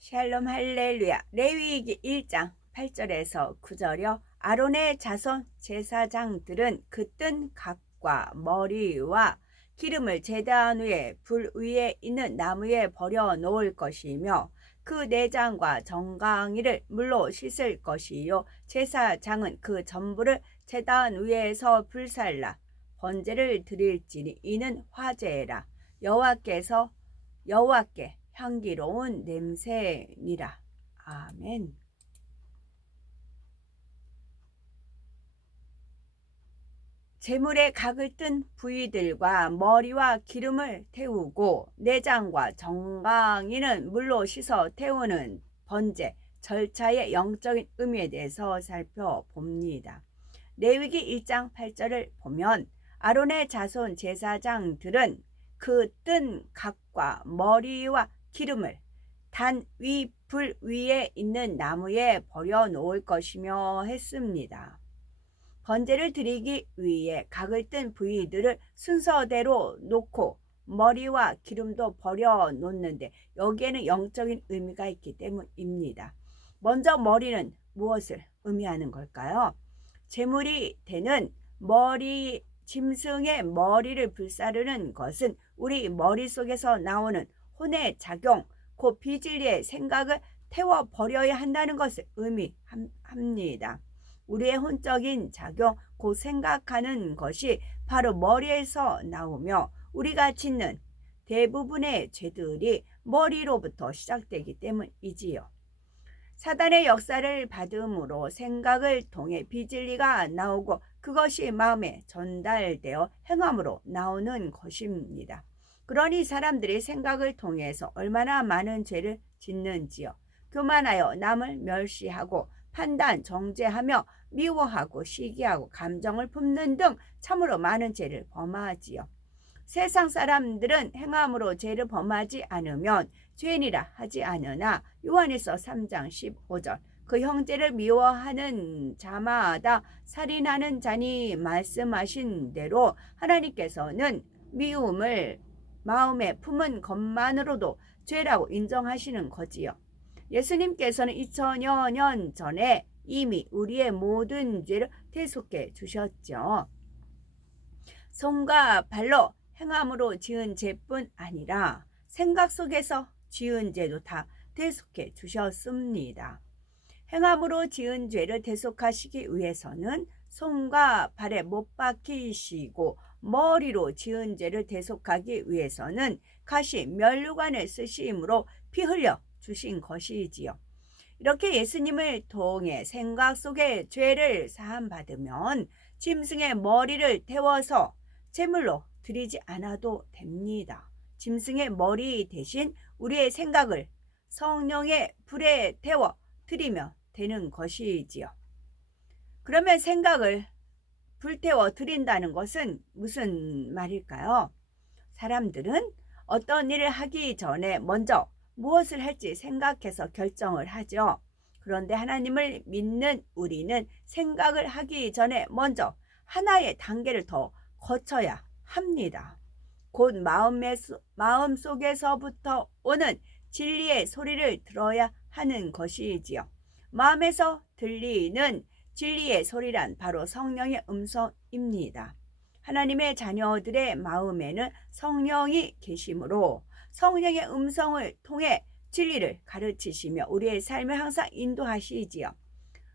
샬롬 할렐루야. 레위기 1장 8절에서 9절이요. 아론의 자손 제사장들은 그 뜬 각과 머리와 기름을 제단 위에 불 위에 있는 나무에 버려 놓을 것이며 그 내장과 정강이를 물로 씻을 것이요. 제사장은 그 전부를 제단 위에서 불살라 번제를 드릴지니 이는 화제라. 여호와께 향기로운 냄새니라. 아멘. 제물의 각을 뜬 부위들과 머리와 기름을 태우고 내장과 정강이는 물로 씻어 태우는 번제 절차의 영적인 의미에 대해서 살펴봅니다. 레위기 1장 8절을 보면 아론의 자손 제사장들은 그 뜬 각과 머리와 기름을 단 위 불 위에 있는 나무에 버려 놓을 것이며 했습니다. 번제를 드리기 위해 각을 뜬 부위들을 순서대로 놓고 머리와 기름도 버려 놓는데 여기에는 영적인 의미가 있기 때문입니다. 먼저 머리는 무엇을 의미하는 걸까요? 제물이 되는 짐승의 머리를 불사르는 것은 우리 머릿속에서 나오는 혼의 작용, 곧 비진리의 생각을 태워버려야 한다는 것을 의미합니다. 우리의 혼적인 작용, 곧 생각하는 것이 바로 머리에서 나오며 우리가 짓는 대부분의 죄들이 머리로부터 시작되기 때문이지요. 사단의 역사를 받음으로 생각을 통해 비진리가 나오고 그것이 마음에 전달되어 행함으로 나오는 것입니다. 그러니 사람들이 생각을 통해서 얼마나 많은 죄를 짓는지요. 교만하여 남을 멸시하고 판단, 정죄하며 미워하고 시기하고 감정을 품는 등 참으로 많은 죄를 범하지요. 세상 사람들은 행함으로 죄를 범하지 않으면 죄인이라 하지 않으나 요한일서 3장 15절 그 형제를 미워하는 자마다 살인하는 자니 말씀하신 대로 하나님께서는 미움을 마음에 품은 것만으로도 죄라고 인정하시는 거지요. 예수님께서는 2000여 년 전에 이미 우리의 모든 죄를 대속해 주셨죠. 손과 발로 행함으로 지은 죄뿐 아니라 생각 속에서 지은 죄도 다 대속해 주셨습니다. 행함으로 지은 죄를 대속하시기 위해서는 손과 발에 못 박히시고 머리로 지은 죄를 대속하기 위해서는 가시 면류관을 쓰심으로 피 흘려 주신 것이지요. 이렇게 예수님을 통해 생각 속의 죄를 사함받으면 짐승의 머리를 태워서 제물로 드리지 않아도 됩니다. 짐승의 머리 대신 우리의 생각을 성령의 불에 태워 드리면 되는 것이지요. 그러면 생각을 불태워 드린다는 것은 무슨 말일까요? 사람들은 어떤 일을 하기 전에 먼저 무엇을 할지 생각해서 결정을 하죠. 그런데 하나님을 믿는 우리는 생각을 하기 전에 먼저 하나의 단계를 더 거쳐야 합니다. 곧 마음속에서부터 오는 진리의 소리를 들어야 하는 것이지요. 마음에서 들리는 진리의 소리란 바로 성령의 음성입니다. 하나님의 자녀들의 마음에는 성령이 계시므로 성령의 음성을 통해 진리를 가르치시며 우리의 삶을 항상 인도하시지요.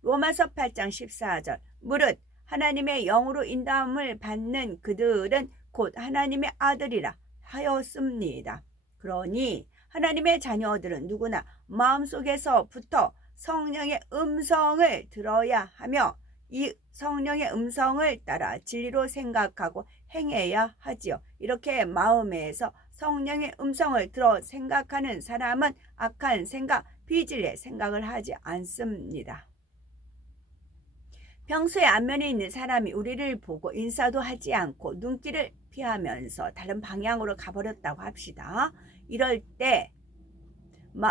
로마서 8장 14절 무릇 하나님의 영으로 인도함을 받는 그들은 곧 하나님의 아들이라 하였습니다. 그러니 하나님의 자녀들은 누구나 마음속에서부터 성령의 음성을 들어야 하며 이 성령의 음성을 따라 진리로 생각하고 행해야 하지요. 이렇게 마음에서 성령의 음성을 들어 생각하는 사람은 악한 생각, 비진리의 생각을 하지 않습니다. 평소에 안면에 있는 사람이 우리를 보고 인사도 하지 않고 눈길을 피하면서 다른 방향으로 가버렸다고 합시다. 이럴 때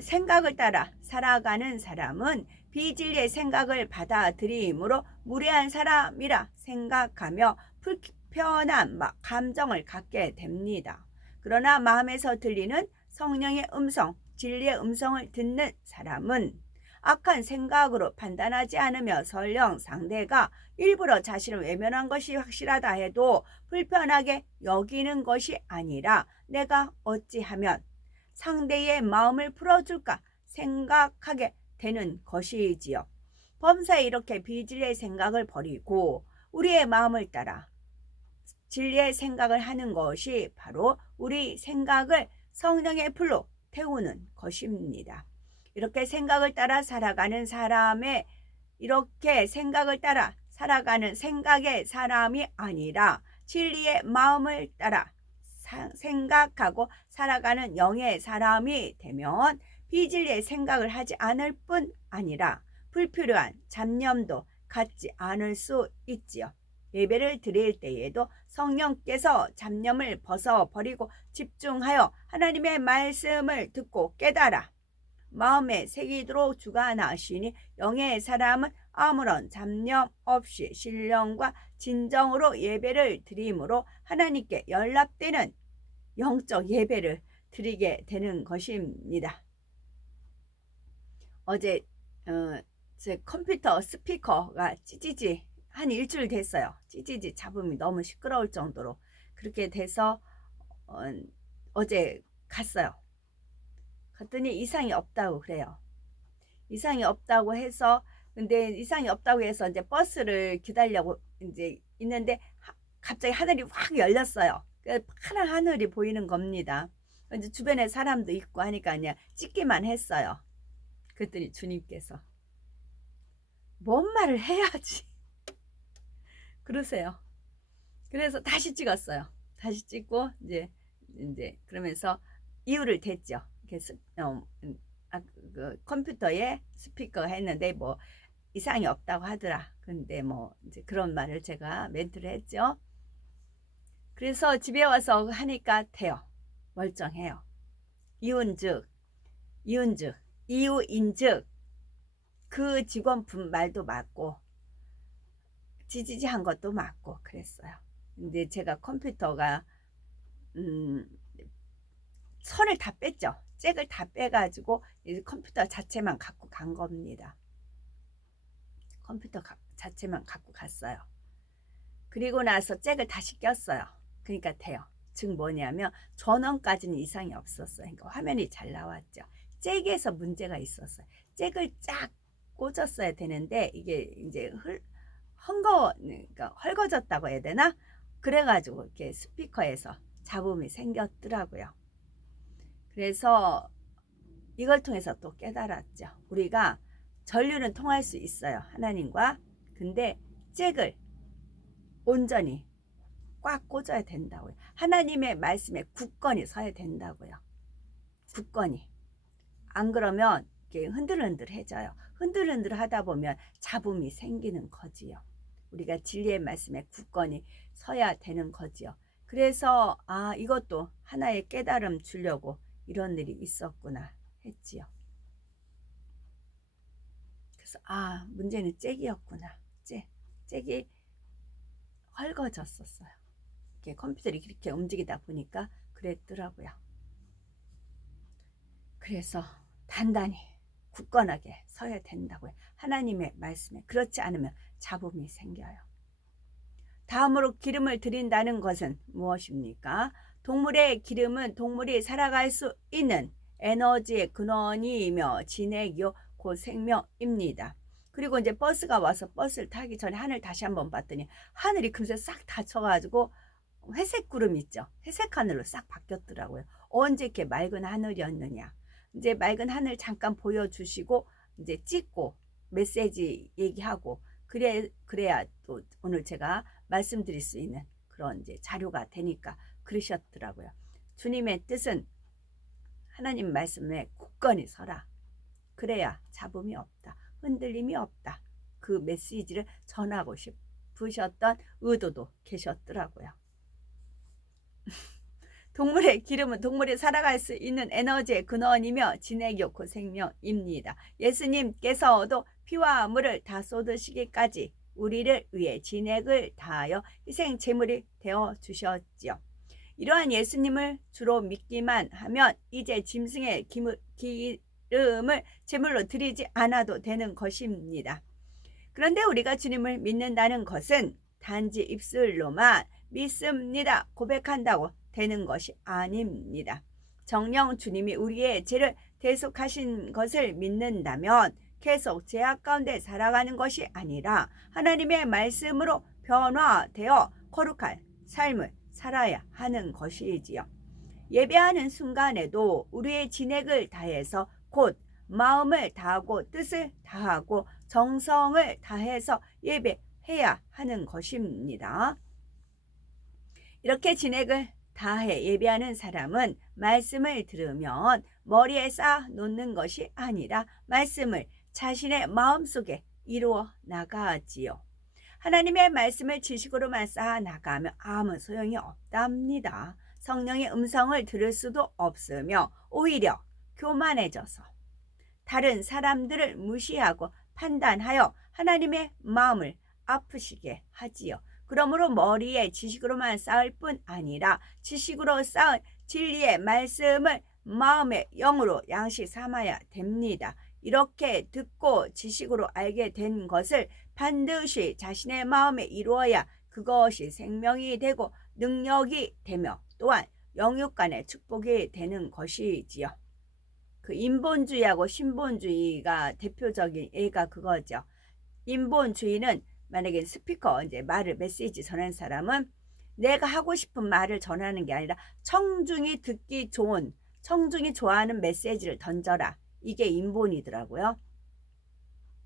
생각을 따라 살아가는 사람은 비진리의 생각을 받아들이므로 무례한 사람이라 생각하며 불편한 감정을 갖게 됩니다. 그러나 마음에서 들리는 성령의 음성, 진리의 음성을 듣는 사람은 악한 생각으로 판단하지 않으며 설령 상대가 일부러 자신을 외면한 것이 확실하다 해도 불편하게 여기는 것이 아니라 내가 어찌하면 상대의 마음을 풀어줄까 생각하게 되는 것이지요. 범사에 이렇게 비진리의 생각을 버리고 우리의 마음을 따라 진리의 생각을 하는 것이 바로 우리 생각을 성령의 불로 태우는 것입니다. 이렇게 생각을 따라 살아가는 사람의 이렇게 생각을 따라 살아가는 생각의 사람이 아니라 진리의 마음을 따라 생각하고 살아가는 영의 사람이 되면 비진리의 생각을 하지 않을 뿐 아니라 불필요한 잡념도 갖지 않을 수 있지요. 예배를 드릴 때에도 성령께서 잡념을 벗어버리고 집중하여 하나님의 말씀을 듣고 깨달아 마음에 새기도록 주관하시니 영의 사람은 아무런 잡념 없이 신령과 진정으로 예배를 드림으로 하나님께 연락되는 영적 예배를 드리게 되는 것입니다. 어제 제 컴퓨터 스피커가 찌찌지 한 일주일 됐어요. 찌찌지 잡음이 너무 시끄러울 정도로 그렇게 돼서 어제 갔어요. 갔더니 이상이 없다고 그래요. 이상이 없다고 해서 근데 이상이 없다고 해서 이제 버스를 기다리려고 이제 있는데 갑자기 하늘이 확 열렸어요. 파란 하늘이 보이는 겁니다. 이제 주변에 사람도 있고 하니까 그냥 찍기만 했어요. 그랬더니 주님께서 뭔 말을 해야지 그러세요. 그래서 다시 찍었어요. 다시 찍고 이제 그러면서 이유를 댔죠. 그 컴퓨터에 스피커가 했는데 뭐 이상이 없다고 하더라. 근데 뭐 이제 그런 말을 제가 멘트를 했죠. 그래서 집에 와서 하니까 돼요. 멀쩡해요. 이유인즉 그 직원분 말도 맞고 지지지한 것도 맞고 그랬어요. 근데 제가 컴퓨터가 선을 다 뺐죠. 잭을 다 빼가지고 컴퓨터 자체만 갖고 간 겁니다. 컴퓨터 자체만 갖고 갔어요. 그리고 나서 잭을 다시 꼈어요. 그러니까 돼요. 즉 뭐냐면 전원까지는 이상이 없었어요. 그러니까 화면이 잘 나왔죠. 잭에서 문제가 있었어요. 잭을 쫙 꽂았어야 되는데 이게 이제 그러니까 헐거졌다고 해야 되나? 그래가지고 이렇게 스피커에서 잡음이 생겼더라고요. 그래서 이걸 통해서 또 깨달았죠. 우리가 전류는 통할 수 있어요. 하나님과. 근데 잭을 온전히 꽉 꽂아야 된다고요. 하나님의 말씀에 굳건히 서야 된다고요. 굳건히. 안 그러면 이렇게 흔들흔들해져요. 흔들흔들 하다 보면 잡음이 생기는 거지요. 우리가 진리의 말씀에 굳건히 서야 되는 거지요. 그래서 이것도 하나의 깨달음 주려고 이런 일이 있었구나 했지요. 그래서 문제는 잭이었구나. 잭이 헐거졌었어요. 이렇게 컴퓨터를 이렇게 움직이다 보니까 그랬더라고요. 그래서 단단히 굳건하게 서야 된다고요. 하나님의 말씀에. 그렇지 않으면 잡음이 생겨요. 다음으로 기름을 드린다는 것은 무엇입니까? 동물의 기름은 동물이 살아갈 수 있는 에너지의 근원이며 진액이요 곧 생명입니다. 그리고 이제 버스가 와서 버스를 타기 전에 하늘 다시 한번 봤더니 하늘이 금세 싹 닫혀가지고 회색 구름 있죠. 회색 하늘로 싹 바뀌었더라고요. 언제 이렇게 맑은 하늘이었느냐. 이제 맑은 하늘 잠깐 보여주시고 이제 찍고 메시지 얘기하고 그래야 또 오늘 제가 말씀드릴 수 있는 그런 이제 자료가 되니까 그러셨더라고요. 주님의 뜻은 하나님 말씀에 굳건히 서라. 그래야 잡음이 없다. 흔들림이 없다. 그 메시지를 전하고 싶으셨던 의도도 계셨더라고요. 동물의 기름은 동물이 살아갈 수 있는 에너지의 근원이며 진액이요 곧 생명입니다. 예수님께서도 피와 물을 다 쏟으시기까지 우리를 위해 진액을 다하여 희생 제물이 되어 주셨지요. 이러한 예수님을 주로 믿기만 하면 이제 짐승의 기름을 제물로 드리지 않아도 되는 것입니다. 그런데 우리가 주님을 믿는다는 것은 단지 입술로만 믿습니다 고백한다고 되는 것이 아닙니다. 정녕 주님이 우리의 죄를 대속하신 것을 믿는다면 계속 죄악 가운데 살아가는 것이 아니라 하나님의 말씀으로 변화되어 거룩한 삶을 살아야 하는 것이지요. 예배하는 순간에도 우리의 진액을 다해서 곧 마음을 다하고 뜻을 다하고 정성을 다해서 예배해야 하는 것입니다. 이렇게 진액을 다해 예배하는 사람은 말씀을 들으면 머리에 쌓아 놓는 것이 아니라 말씀을 자신의 마음속에 이루어 나가지요. 하나님의 말씀을 지식으로만 쌓아 나가면 아무 소용이 없답니다. 성령의 음성을 들을 수도 없으며 오히려 교만해져서 다른 사람들을 무시하고 판단하여 하나님의 마음을 아프시게 하지요. 그러므로 머리에 지식으로만 쌓을 뿐 아니라 지식으로 쌓은 진리의 말씀을 마음의 영으로 양식 삼아야 됩니다. 이렇게 듣고 지식으로 알게 된 것을 반드시 자신의 마음에 이루어야 그것이 생명이 되고 능력이 되며 또한 영육 간의 축복이 되는 것이지요. 그 인본주의하고 신본주의가 대표적인 예가 그거죠. 인본주의는 만약에 스피커 이제 말을 메시지 전하는 사람은 내가 하고 싶은 말을 전하는 게 아니라 청중이 듣기 좋은 청중이 좋아하는 메시지를 던져라. 이게 인본이더라고요.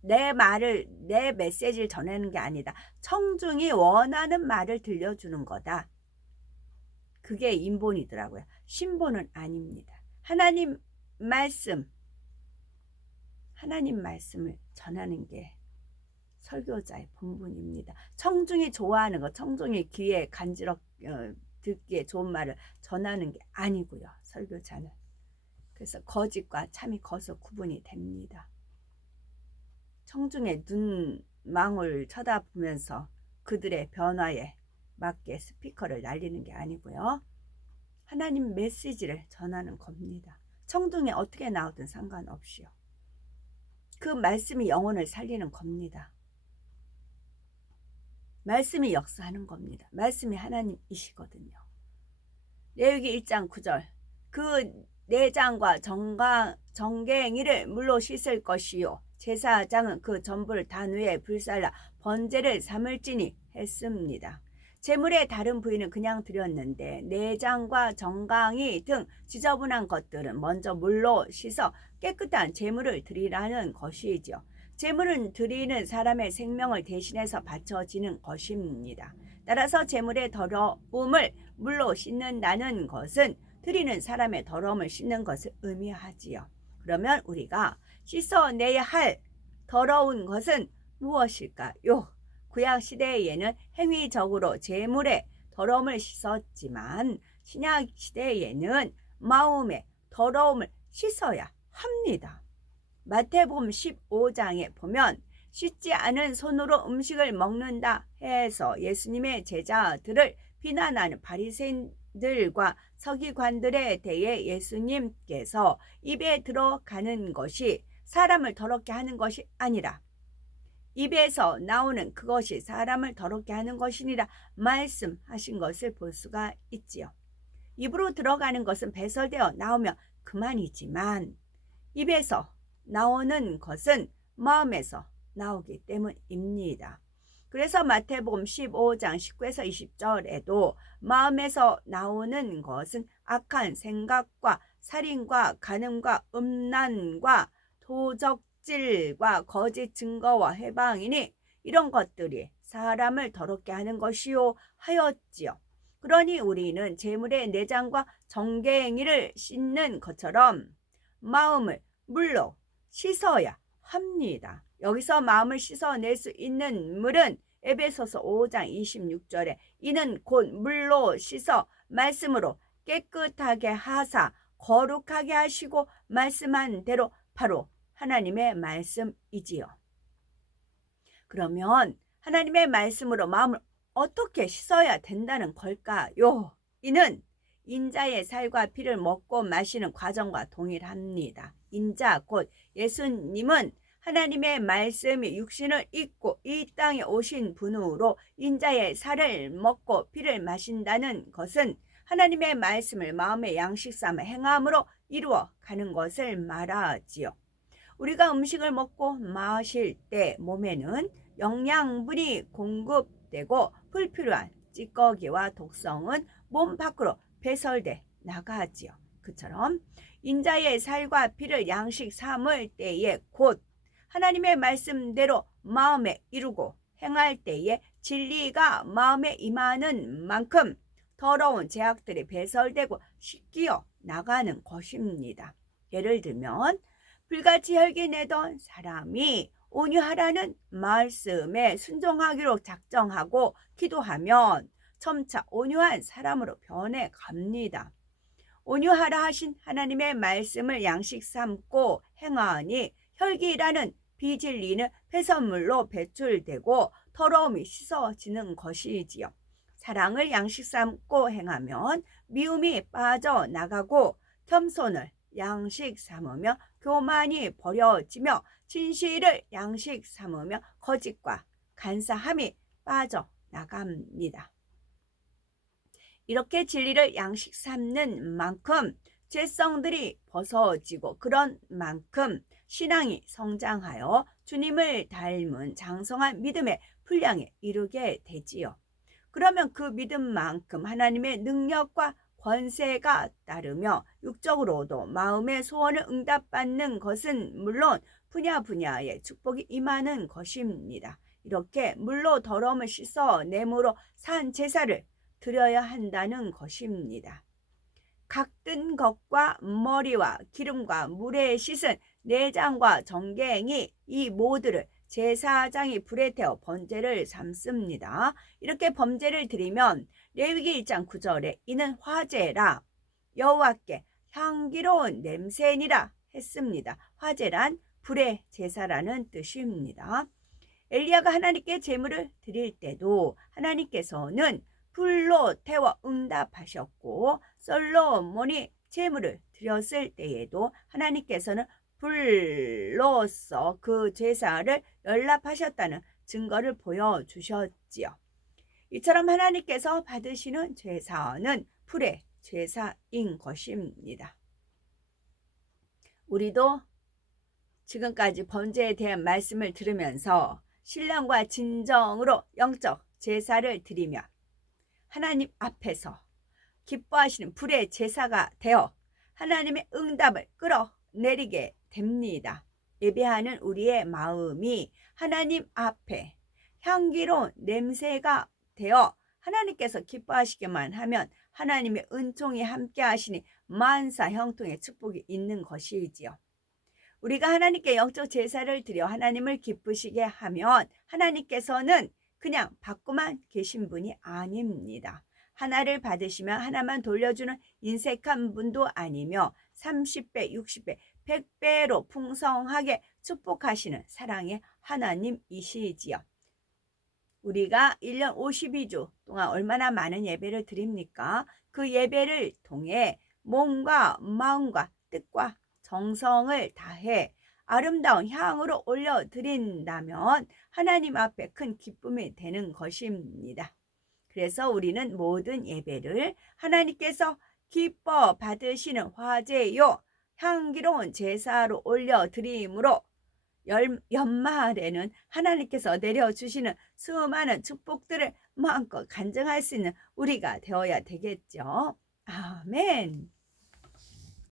내 메시지를 전하는 게 아니다. 청중이 원하는 말을 들려주는 거다. 그게 인본이더라고요. 신본은 아닙니다. 하나님 말씀을 전하는 게 설교자의 본분입니다. 청중이 좋아하는 것, 청중이 귀에 듣기에 좋은 말을 전하는 게 아니고요. 설교자는. 그래서 거짓과 참이 거기서 구분이 됩니다. 청중의 눈망울 쳐다보면서 그들의 변화에 맞게 스피커를 날리는 게 아니고요. 하나님 메시지를 전하는 겁니다. 청중에 어떻게 나오든 상관없이요. 그 말씀이 영혼을 살리는 겁니다. 말씀이 역사하는 겁니다. 말씀이 하나님이시거든요. 레위기 1장 9절 그 내장과 정갱이를 물로 씻을 것이요 제사장은 그 전부를 단 위에 불살라 번제를 삼을지니 했습니다. 제물의 다른 부위는 그냥 드렸는데 내장과 정강이 등 지저분한 것들은 먼저 물로 씻어 깨끗한 제물을 드리라는 것이지요. 제물은 드리는 사람의 생명을 대신해서 바쳐지는 것입니다. 따라서 제물의 더러움을 물로 씻는다는 것은 드리는 사람의 더러움을 씻는 것을 의미하지요. 그러면 우리가 씻어내야 할 더러운 것은 무엇일까요? 구약 시대에는 행위적으로 제물의 더러움을 씻었지만 신약 시대에는 마음의 더러움을 씻어야 합니다. 마태복음 15장에 보면 씻지 않은 손으로 음식을 먹는다 해서 예수님의 제자들을 비난하는 바리새인들과 서기관들에 대해 예수님께서 입에 들어가는 것이 사람을 더럽게 하는 것이 아니라 입에서 나오는 그것이 사람을 더럽게 하는 것이니라 말씀하신 것을 볼 수가 있지요. 입으로 들어가는 것은 배설되어 나오면 그만이지만 입에서 나오는 것은 마음에서 나오기 때문입니다. 그래서 마태복음 15장 19에서 20절에도 마음에서 나오는 것은 악한 생각과 살인과 간음과 음란과 도적질과 거짓 증거와 해방이니 이런 것들이 사람을 더럽게 하는 것이요 하였지요. 그러니 우리는 제물의 내장과 정갱이를 씻는 것처럼 마음을 물로 씻어야 합니다. 여기서 마음을 씻어낼 수 있는 물은 에베소서 5장 26절에 이는 곧 물로 씻어 말씀으로 깨끗하게 하사 거룩하게 하시고 말씀한 대로 바로 하나님의 말씀이지요. 그러면 하나님의 말씀으로 마음을 어떻게 씻어야 된다는 걸까요? 이는 인자의 살과 피를 먹고 마시는 과정과 동일합니다. 인자 곧 예수님은 하나님의 말씀이 육신을 입고 이 땅에 오신 분으로 인자의 살을 먹고 피를 마신다는 것은 하나님의 말씀을 마음의 양식 삼아 행함으로 이루어 가는 것을 말하지요. 우리가 음식을 먹고 마실 때 몸에는 영양분이 공급되고 불필요한 찌꺼기와 독성은 몸 밖으로 배설돼 나가지요. 그처럼 인자의 살과 피를 양식 삼을 때에 곧 하나님의 말씀대로 마음에 이루고 행할 때에 진리가 마음에 임하는 만큼 더러운 죄악들이 배설되고 씻기어 나가는 것입니다. 예를 들면 불같이 혈기 내던 사람이 온유하라는 말씀에 순종하기로 작정하고 기도하면 점차 온유한 사람으로 변해 갑니다. 온유하라 하신 하나님의 말씀을 양식 삼고 행하니 혈기라는 비진리는 폐선물로 배출되고 더러움이 씻어지는 것이지요. 사랑을 양식 삼고 행하면 미움이 빠져나가고 겸손을 양식 삼으며 교만이 버려지며 진실을 양식 삼으며 거짓과 간사함이 빠져나갑니다. 이렇게 진리를 양식 삼는 만큼 죄성들이 벗어지고 그런 만큼 신앙이 성장하여 주님을 닮은 장성한 믿음의 분량에 이르게 되지요. 그러면 그 믿음만큼 하나님의 능력과 권세가 따르며 육적으로도 마음의 소원을 응답받는 것은 물론 분야의 축복이 임하는 것입니다. 이렇게 물로 더러움을 씻어내므로 산 제사를 드려야 한다는 것입니다. 각든 것과 머리와 기름과 물에 씻은 내장과 정갱이 이 모두를 제사장이 불에 태워 번제를 삼습니다. 이렇게 번제를 드리면 레위기 1장 9절에 이는 화제라 여호와께 향기로운 냄새니라 했습니다. 화제란 불의 제사라는 뜻입니다. 엘리야가 하나님께 제물을 드릴 때도 하나님께서는 불로 태워 응답하셨고 솔로몬이 제물을 드렸을 때에도 하나님께서는 불로써 그 제사를 연락하셨다는 증거를 보여주셨지요. 이처럼 하나님께서 받으시는 제사는 불의 제사인 것입니다. 우리도 지금까지 번제에 대한 말씀을 들으면서 신령과 진정으로 영적 제사를 드리며 하나님 앞에서 기뻐하시는 불의 제사가 되어 하나님의 응답을 끌어내리게 됩니다. 예배하는 우리의 마음이 하나님 앞에 향기로운 냄새가 되어 하나님께서 기뻐하시기만 하면 하나님의 은총이 함께 하시니 만사 형통의 축복이 있는 것이지요. 우리가 하나님께 영적 제사를 드려 하나님을 기쁘시게 하면 하나님께서는 그냥 받고만 계신 분이 아닙니다. 하나를 받으시면 하나만 돌려주는 인색한 분도 아니며 30배, 60배, 100배로 풍성하게 축복하시는 사랑의 하나님이시지요. 우리가 1년 52주 동안 얼마나 많은 예배를 드립니까? 그 예배를 통해 몸과 마음과 뜻과 정성을 다해 아름다운 향으로 올려드린다면 하나님 앞에 큰 기쁨이 되는 것입니다. 그래서 우리는 모든 예배를 하나님께서 기뻐 받으시는 화제요 향기로운 제사로 올려드림으로 연말에는 하나님께서 내려주시는 수많은 축복들을 마음껏 간증할 수 있는 우리가 되어야 되겠죠. 아멘.